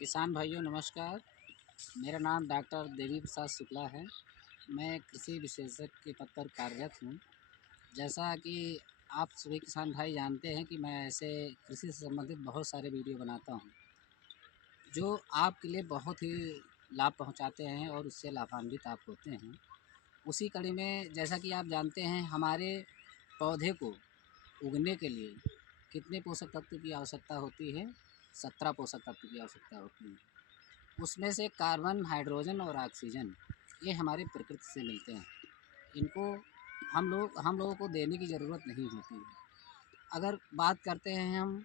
किसान भाइयों नमस्कार। मेरा नाम डॉक्टर देवी प्रसाद शुक्ला है। मैं कृषि विशेषज्ञ के पद पर कार्यरत हूँ। जैसा कि आप सभी किसान भाई जानते हैं कि मैं ऐसे कृषि से संबंधित बहुत सारे वीडियो बनाता हूँ, जो आपके लिए बहुत ही लाभ पहुँचाते हैं और उससे लाभान्वित आप होते हैं। उसी कड़ी में जैसा कि आप जानते हैं, हमारे पौधे को उगने के लिए कितने पोषक तत्व की आवश्यकता होती है? 17 पोषक तत्व की आवश्यकता होती है। उसमें से कार्बन, हाइड्रोजन और ऑक्सीजन ये हमारी प्रकृति से मिलते हैं। इनको हम लोगों को देने की ज़रूरत नहीं होती है। अगर बात करते हैं हम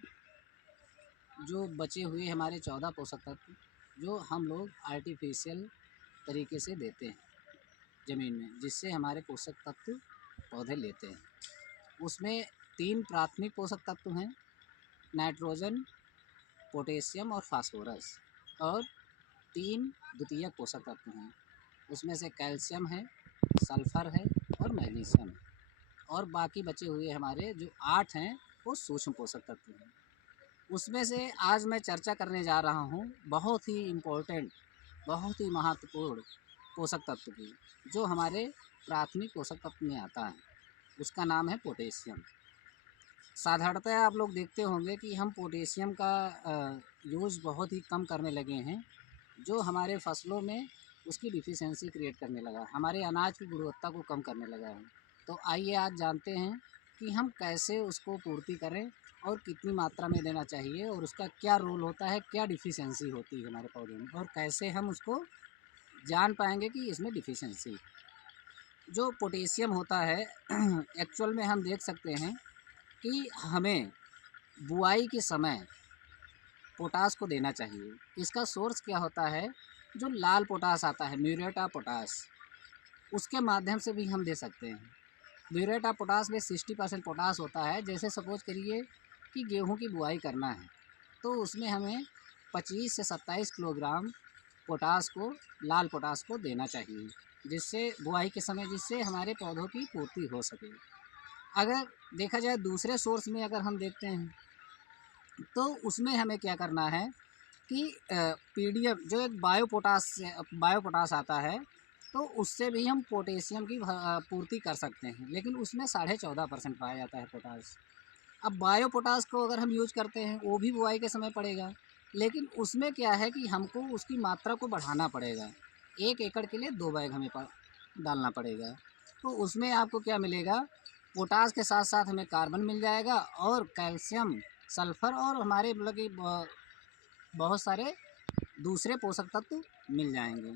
जो बचे हुए हमारे 14 पोषक तत्व, जो हम लोग आर्टिफिशियल तरीके से देते हैं ज़मीन में, जिससे हमारे पोषक तत्व पौधे लेते हैं। उसमें 3 प्राथमिक पोषक तत्व हैं, नाइट्रोजन, पोटेशियम और फास्फोरस, और 3 द्वितीयक पोषक तत्व हैं। उसमें से कैल्शियम है, सल्फ़र है और मैग्नीशियम है। और बाकी बचे हुए हमारे जो 8 हैं वो सूक्ष्म पोषक तत्व हैं। उसमें से आज मैं चर्चा करने जा रहा हूँ बहुत ही इम्पोर्टेंट, बहुत ही महत्वपूर्ण पोषक तत्व की, जो हमारे प्राथमिक पोषक तत्व में आता है। उसका नाम है पोटेशियम। साधारणतः आप लोग देखते होंगे कि हम पोटेशियम का यूज़ बहुत ही कम करने लगे हैं, जो हमारे फसलों में उसकी डिफिशियंसी क्रिएट करने लगा है, हमारे अनाज की गुणवत्ता को कम करने लगा है। तो आइए आज जानते हैं कि हम कैसे उसको पूर्ति करें और कितनी मात्रा में देना चाहिए, और उसका क्या रोल होता है, क्या डिफिशियंसी होती है हमारे पौधे में, और कैसे हम उसको जान पाएंगे कि इसमें डिफिशियंसी है। जो पोटेशियम होता है एक्चुअल में हम देख सकते हैं कि हमें बुआई के समय पोटास को देना चाहिए। इसका सोर्स क्या होता है? जो लाल पोटास आता है, म्यूरेट ऑफ पोटास, उसके माध्यम से भी हम दे सकते हैं। म्यूरेट ऑफ पोटास में 60% पोटास होता है। जैसे सपोज करिए कि गेहूं की बुआई करना है, तो उसमें हमें 25 से 27 किलोग्राम पोटास को, लाल पोटास को देना चाहिए, जिससे बुआई के समय जिससे हमारे पौधों की पूर्ति हो सके। अगर देखा जाए दूसरे सोर्स में अगर हम देखते हैं, तो उसमें हमें क्या करना है कि पीडीएफ जो एक बायोपोटास आता है, तो उससे भी हम पोटेशियम की पूर्ति कर सकते हैं, लेकिन उसमें 14.5% पाया जाता है पोटास। अब बायोपोटास को अगर हम यूज करते हैं, वो भी बुआई के समय पड़ेगा, लेकिन उसमें क्या है कि हमको उसकी मात्रा को बढ़ाना पड़ेगा। 1 एकड़ के लिए 2 बैग हमें डालना पड़ेगा। तो उसमें आपको क्या मिलेगा? पोटास के साथ साथ हमें कार्बन मिल जाएगा, और कैल्शियम, सल्फ़र और हमारे मतलब कि बहुत सारे दूसरे पोषक तत्व मिल जाएंगे।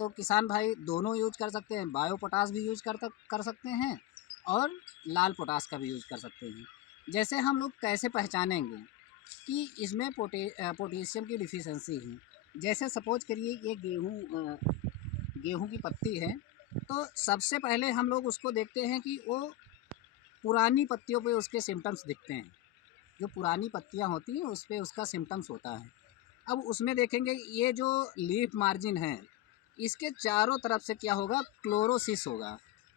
तो किसान भाई दोनों यूज कर सकते हैं, बायो पोटास भी यूज कर सकते हैं और लाल पोटास का भी यूज कर सकते हैं। जैसे हम लोग कैसे पहचानेंगे कि इसमें पोटेशियम की डिफिशियंसी है? जैसे सपोज करिए ये गेहूं की पत्ती है, तो सबसे पहले हम लोग उसको देखते हैं कि वो पुरानी पत्तियों पे उसके सिम्टम्स दिखते हैं। जो पुरानी पत्तियां होती हैं उस पर उसका सिम्टम्स होता है। अब उसमें देखेंगे ये जो लीफ मार्जिन है, इसके चारों तरफ से क्या होगा? क्लोरोसिस होगा।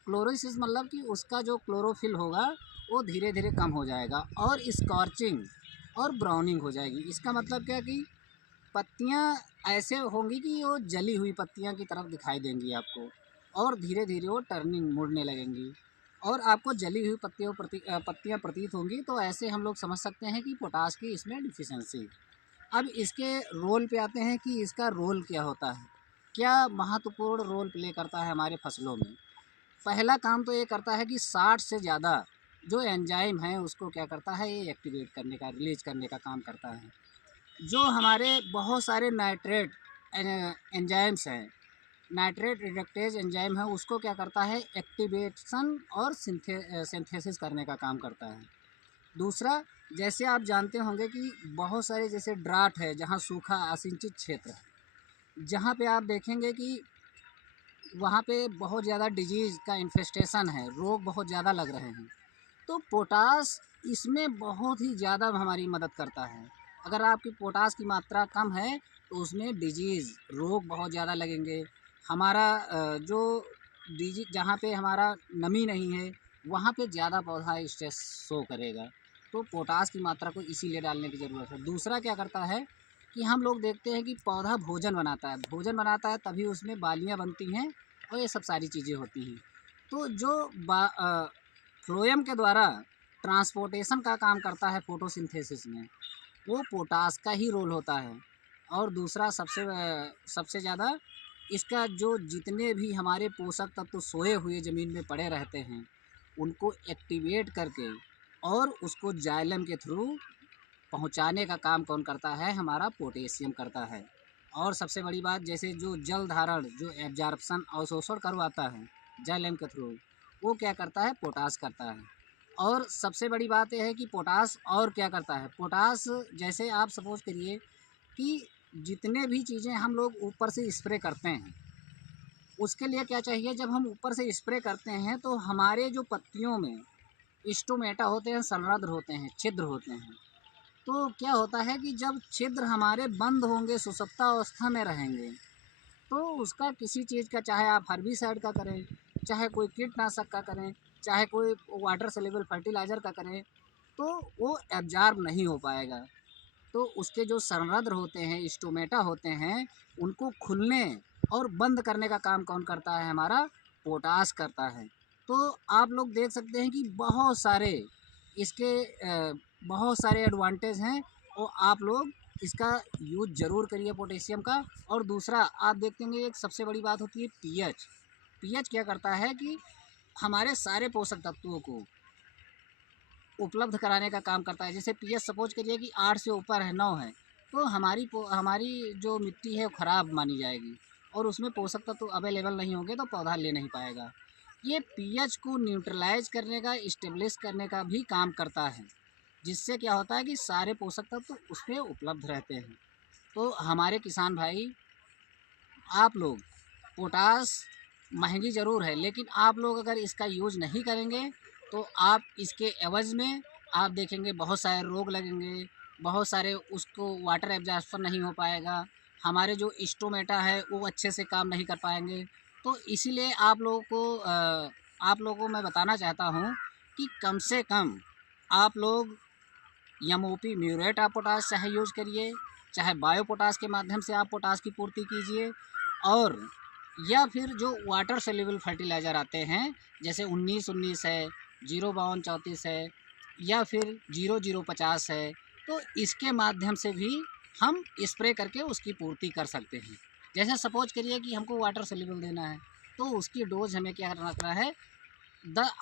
क्लोरोसिस मतलब कि उसका जो क्लोरोफिल होगा वो धीरे धीरे कम हो जाएगा, और स्कॉर्चिंग और ब्राउनिंग हो जाएगी। इसका मतलब क्या कि पत्तियां ऐसे होंगी कि वो जली हुई पत्तियां की तरफ दिखाई देंगी आपको, और धीरे धीरे वो टर्निंग मुड़ने लगेंगी, और आपको जली हुई पत्तियां प्रतीत होंगी। तो ऐसे हम लोग समझ सकते हैं कि पोटास की इसमें डिफिशियंसी। अब इसके रोल पे आते हैं कि इसका रोल क्या होता है, क्या महत्वपूर्ण रोल प्ले करता है हमारे फसलों में। पहला काम तो ये करता है कि 60 से ज़्यादा जो एंजाइम है उसको क्या करता है, ये एक्टिवेट करने का, रिलीज करने का काम करता है। जो हमारे बहुत सारे नाइट्रेट एंजाइम्स हैं, नाइट्रेट रिडक्टेज एंजाइम है, उसको क्या करता है? एक्टिवेशन और सिंथेसिस करने का काम करता है। दूसरा, जैसे आप जानते होंगे कि बहुत सारे जैसे ड्राट है, जहाँ सूखा असिंचित क्षेत्र है, जहाँ पे आप देखेंगे कि वहाँ पे बहुत ज़्यादा डिजीज़ का इन्फेस्टेशन है, रोग बहुत ज़्यादा लग रहे हैं। तो पोटास इसमें बहुत ही ज़्यादा हमारी मदद करता है। अगर आपकी पोटास की मात्रा कम है, तो उसमें डिजीज़, रोग बहुत ज़्यादा लगेंगे। हमारा जो डिजीज जहाँ पे हमारा नमी नहीं है, वहाँ पे ज़्यादा पौधा स्ट्रेस शो करेगा। तो पोटास की मात्रा को इसीलिए डालने की ज़रूरत है। दूसरा क्या करता है कि कि हम लोग देखते हैं कि पौधा भोजन बनाता है तभी उसमें बालियाँ बनती हैं और ये सब सारी चीज़ें होती हैं। तो जो फ्लोएम के द्वारा ट्रांसपोर्टेशन का काम करता है फोटोसिंथेसिस में, वो पोटास का ही रोल होता है। और दूसरा सबसे ज़्यादा इसका जो जितने भी हमारे पोषक तत्व सोए हुए ज़मीन में पड़े रहते हैं, उनको एक्टिवेट करके और उसको जाइलम के थ्रू पहुंचाने का काम कौन करता है? हमारा पोटेशियम करता है। और सबसे बड़ी बात, जैसे जो जल धारण, जो एब्जॉर्प्शन अवशोषण करवाता है जाइलम के थ्रू, वो क्या करता है? पोटास करता है। और सबसे बड़ी बात यह है कि पोटास और क्या करता है? पोटास, जैसे आप सपोज करिए कि जितने भी चीज़ें हम लोग ऊपर से स्प्रे करते हैं, उसके लिए क्या चाहिए? जब हम ऊपर से स्प्रे करते हैं तो हमारे जो पत्तियों में स्टोमेटा होते हैं, संरंध्र होते हैं, छिद्र होते हैं। तो क्या होता है कि जब छिद्र हमारे बंद होंगे, सुषुप्तावस्था में रहेंगे, तो उसका किसी चीज़ का, चाहे आप हर्बिसाइड का करें, चाहे कोई कीटनाशक का करें, चाहे कोई वाटर सोल्यूबल फर्टिलाइज़र का करें, तो वो एब्जॉर्ब नहीं हो पाएगा। तो उसके जो संरंध्र होते हैं, स्टोमेटा होते हैं, उनको खुलने और बंद करने का काम कौन करता है? हमारा पोटास करता है। तो आप लोग देख सकते हैं कि इसके बहुत सारे एडवांटेज हैं और आप लोग इसका यूज़ ज़रूर करिए पोटेशियम का। और दूसरा आप देखते होंगे, एक सबसे बड़ी बात होती है पीएच। पीएच क्या करता है कि हमारे सारे पोषक तत्वों को उपलब्ध कराने का काम करता है। जैसे पीएच सपोज करिए कि 8 से ऊपर है, 9 है, तो हमारी जो मिट्टी है वो ख़राब मानी जाएगी और उसमें पोषक तत्व अवेलेबल नहीं होंगे तो पौधा ले नहीं पाएगा। ये पीएच को न्यूट्रलाइज करने का, इस्टेब्लिश करने का भी काम करता है, जिससे क्या होता है कि सारे पोषक तत्व उसमें उपलब्ध रहते हैं। तो हमारे किसान भाई, आप लोग, पोटास महंगी ज़रूर है, लेकिन आप लोग अगर इसका यूज़ नहीं करेंगे तो आप इसके एवज़ में आप देखेंगे बहुत सारे रोग लगेंगे, बहुत सारे उसको वाटर एब्जॉर्प्शन नहीं हो पाएगा, हमारे जो स्टोमेटा है वो अच्छे से काम नहीं कर पाएंगे। तो इसीलिए आप लोगों को मैं बताना चाहता हूँ कि कम से कम आप लोग एमओपी, म्यूरेट ऑफ पोटाश चाहे यूज़ करिए, चाहे बायो पोटाश के माध्यम से आप पोटाश की पूर्ति कीजिए, और या फिर जो वाटर सोल्यूबल फर्टिलाइज़र आते हैं, जैसे 19-19 है, 052-34 है, या फिर 0050 है, तो इसके माध्यम से भी हम स्प्रे करके उसकी पूर्ति कर सकते हैं। जैसे सपोज करिए कि हमको वाटर सोल्यूबल देना है, तो उसकी डोज हमें क्या रखना है?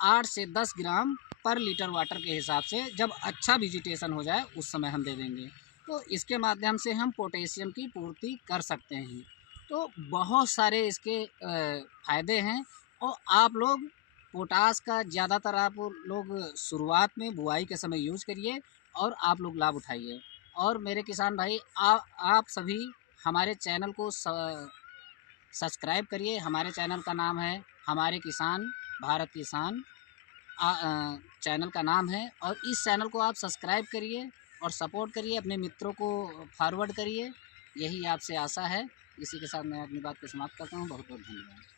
8 से 10 ग्राम पर लीटर वाटर के हिसाब से, जब अच्छा विजिटेशन हो जाए उस समय हम दे देंगे। तो इसके माध्यम से हम पोटेशियम की पूर्ति कर सकते हैं। तो बहुत सारे इसके फ़ायदे हैं। और आप लोग पोटाश का ज़्यादातर आप लोग शुरुआत में बुआई के समय यूज़ करिए और आप लोग लाभ उठाइए। और मेरे किसान भाई, आप सभी हमारे चैनल को सब्सक्राइब करिए। हमारे चैनल का नाम है हमारे किसान, भारत किसान चैनल का नाम है। और इस चैनल को आप सब्सक्राइब करिए और सपोर्ट करिए, अपने मित्रों को फॉरवर्ड करिए, यही आपसे आशा है। इसी के साथ मैं अपनी बात को समाप्त करता हूँ। बहुत बहुत धन्यवाद।